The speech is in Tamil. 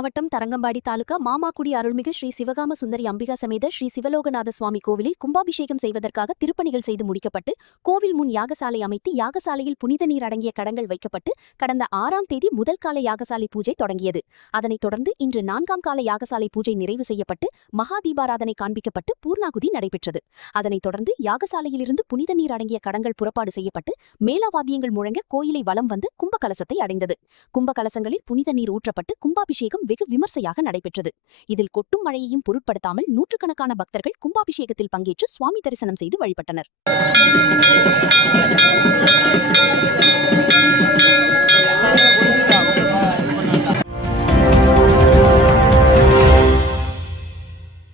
மாவட்டம் தரங்கம்பாடி தாலுகா மாமாக்குடி அருள்மிகு ஸ்ரீ சிவகாம சுந்தரி அம்பிகா சமேத ஸ்ரீ சிவலோகநாத சுவாமி கோவிலில் கும்பாபிஷேகம் செய்வதற்காக திருப்பணிகள் செய்து முடிக்கப்பட்டு கோவில் முன் யாகசாலை அமைத்து யாகசாலையில் புனித நீர் அடங்கிய கடங்கள் வைக்கப்பட்டு கடந்த 6ஆம் தேதி முதல் கால யாகசாலை பூஜை தொடங்கியது. அதனைத் தொடர்ந்து இன்று 4ஆம் கால யாகசாலை பூஜை நிறைவு செய்யப்பட்டு மகா தீபாராதனை காண்பிக்கப்பட்டு பூர்ணாகுதி நடைபெற்றது. அதனைத் தொடர்ந்து யாகசாலையிலிருந்து புனித நீர் அடங்கிய கடங்கள் புறப்பாடு செய்யப்பட்டு மேளவாத்தியங்கள் முழங்க கோயிலை வலம் வந்து கும்பகலசத்தை அடைந்தது. கும்பகலசங்களில் புனித நீர் ஊற்றப்பட்டு கும்பாபிஷேகம் வெகு விமர்சையாக நடைபெற்றது. இதில் கொட்டும் மழையையும் பொருட்படுத்தாமல் நூற்றுக்கணக்கான பக்தர்கள் கும்பாபிஷேகத்தில் பங்கேற்று சுவாமி தரிசனம் செய்து வழிபட்டனர்.